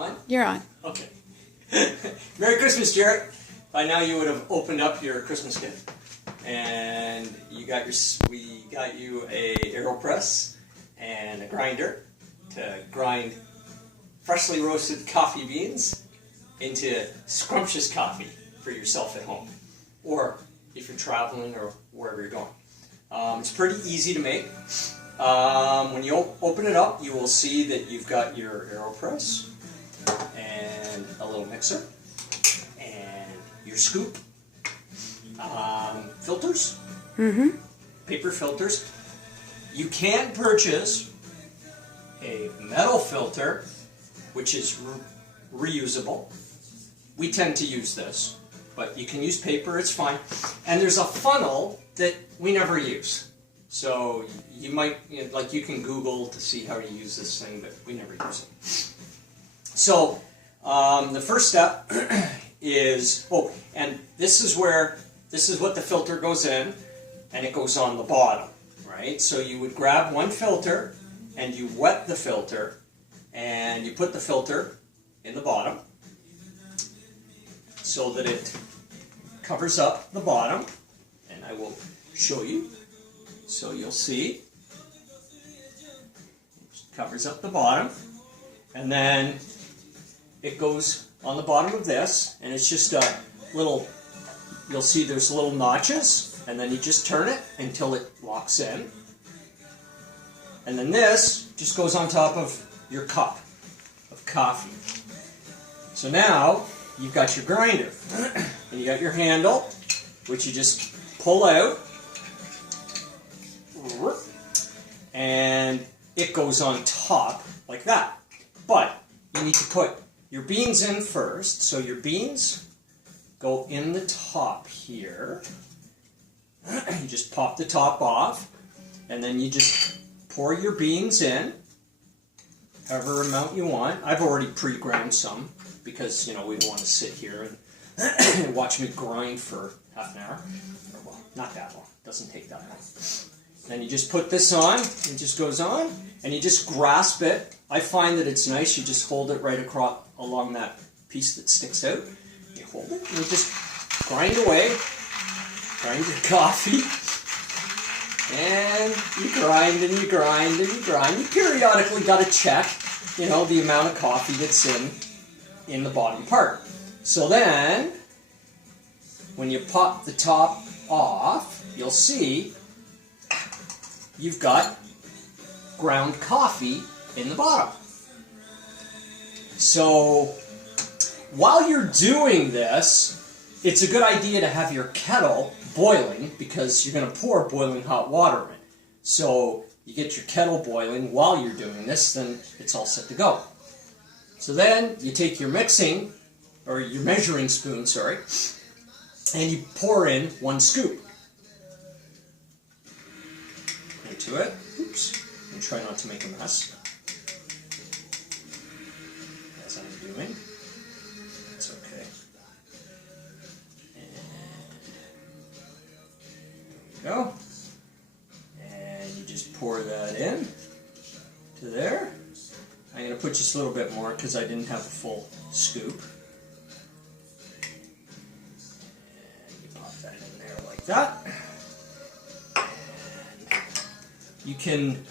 On? You're on. Okay. Merry Christmas, Jarrett. By now you would have opened up your Christmas gift. And we got you a Aeropress and a grinder to grind freshly roasted coffee beans into scrumptious coffee for yourself at home. Or if you're traveling or wherever you're going. It's pretty easy to make. When you open it up, you will see that you've got your Aeropress and a little mixer and your scoop, filters, paper filters. You can purchase a metal filter, which is reusable. We tend to use this, but you can use paper, it's fine. And there's a funnel that we never use. So you might, you can Google to see how to use this thing, but we never use it. So the first step is, and this is what the filter goes in, and it goes on the bottom, right? So you would grab one filter, and you wet the filter, and you put the filter in the bottom, so that it covers up the bottom, and I will show you. So you'll see, it covers up the bottom, and then it goes on the bottom of this, and it's just a little, you'll see there's little notches, and then you just turn it until it locks in. And then this just goes on top of your cup of coffee. So now you've got your grinder, and you got your handle, which you just pull out, and it goes on top like that. But you need to put your beans in first, so your beans go in the top here. You just pop the top off, and then you just pour your beans in, however amount you want. I've already pre-ground some, because, we don't want to sit here and watch me grind for half an hour. Or, well, not that long. It doesn't take that long. Then you just put this on, it just goes on, and you just grasp it. I find that it's nice, you just hold it right across along that piece that sticks out. You hold it, and you just grind away, grind your coffee, and you grind and you grind and you grind. You periodically got to check, the amount of coffee that's in the bottom part. So then, when you pop the top off, you'll see you've got ground coffee in the bottom. So while you're doing this, it's a good idea to have your kettle boiling, because you're going to pour boiling hot water in. So you get your kettle boiling while you're doing this, then it's all set to go. So then you take your measuring spoon, and you pour in 1 scoop into it. Oops. And try not to make a mess, as I'm doing. It's okay. And there we go. And you just pour that in to there. I'm going to put just a little bit more because I didn't have a full scoop. And you pop that in there like that. You can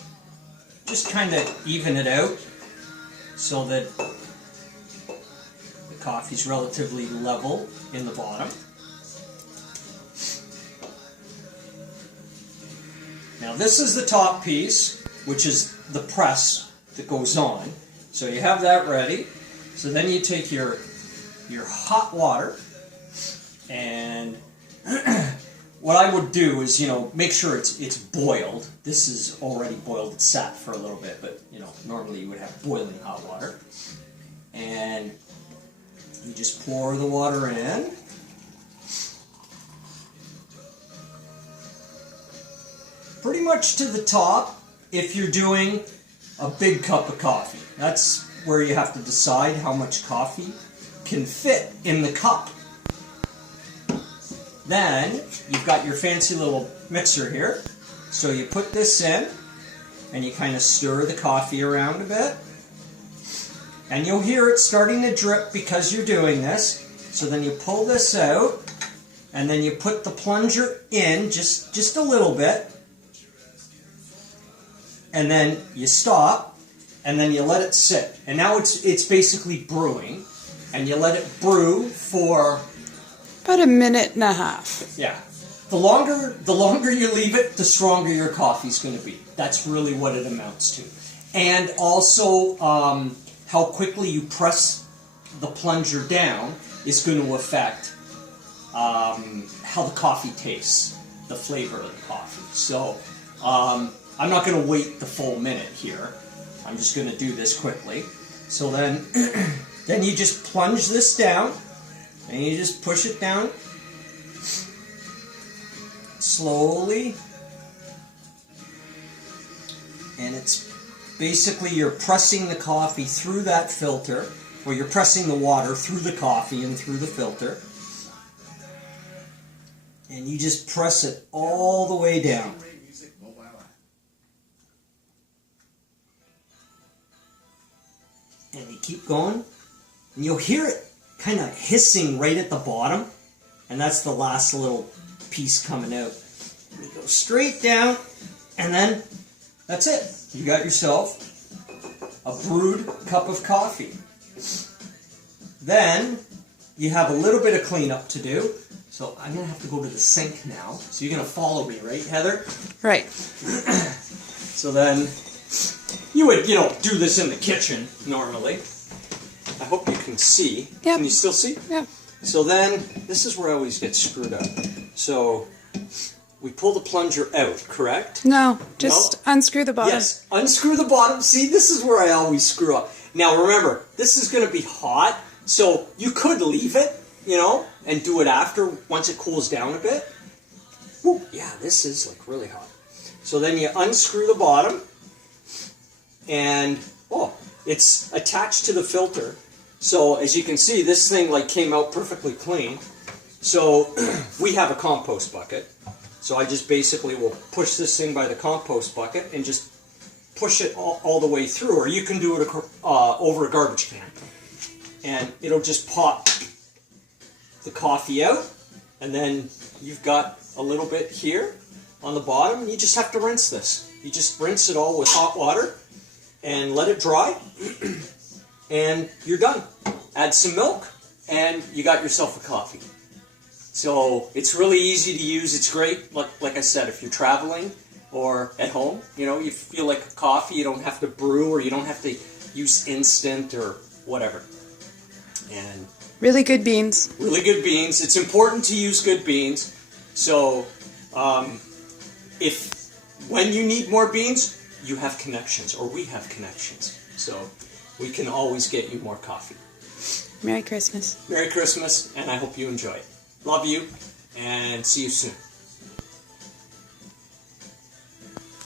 just kind of even it out so that the coffee's relatively level in the bottom. Now this is the top piece, which is the press that goes on. So you have that ready. So then you take your hot water, and what I would do is, make sure it's boiled. This is already boiled. It's sat for a little bit, but, normally you would have boiling hot water. And you just pour the water in. Pretty much to the top if you're doing a big cup of coffee. That's where you have to decide how much coffee can fit in the cup. Then you've got your fancy little mixer here. So you put this in, and you kind of stir the coffee around a bit. And you'll hear it starting to drip because you're doing this. So then you pull this out, and then you put the plunger in just a little bit. And then you stop, and then you let it sit. And now it's basically brewing. And you let it brew for about a minute and a half. Yeah. The longer you leave it, the stronger your coffee's going to be. That's really what it amounts to. And also, how quickly you press the plunger down is going to affect how the coffee tastes, the flavor of the coffee. So, I'm not going to wait the full minute here. I'm just going to do this quickly. So then, then you just plunge this down, and you just push it down slowly, and it's basically you're pressing the coffee through that filter, or you're pressing the water through the coffee and through the filter, and you just press it all the way down. And you keep going, and you'll hear it kind of hissing right at the bottom, and that's the last little piece coming out. And you go straight down, and then that's it. You got yourself a brewed cup of coffee. Then you have a little bit of cleanup to do. So I'm going to have to go to the sink now. So you're going to follow me, right, Heather? Right. So then you would, do this in the kitchen normally. I hope you can see. Yep. Can you still see? Yeah. So then, this is where I always get screwed up. So, we pull the plunger out, correct? No, just unscrew the bottom. Yes, unscrew the bottom. See, this is where I always screw up. Now remember, this is going to be hot, so you could leave it, and do it after, once it cools down a bit. Ooh, yeah, this is like really hot. So then you unscrew the bottom, and, it's attached to the filter. So as you can see, this thing came out perfectly clean. So we have a compost bucket. So I just basically will push this thing by the compost bucket and just push it all the way through. Or you can do it over a garbage can. And it'll just pop the coffee out. And then you've got a little bit here on the bottom. And you just have to rinse this. You just rinse it all with hot water and let it dry. And you're done. Add some milk, and you got yourself a coffee. So it's really easy to use. It's great, like I said, if you're traveling or at home, you feel like a coffee, you don't have to brew, or you don't have to use instant or whatever. And really good beans. Really good beans. It's important to use good beans. So when you need more beans, you have connections, or we have connections. So we can always get you more coffee. Merry Christmas. Merry Christmas, and I hope you enjoy it. Love you, and see you soon.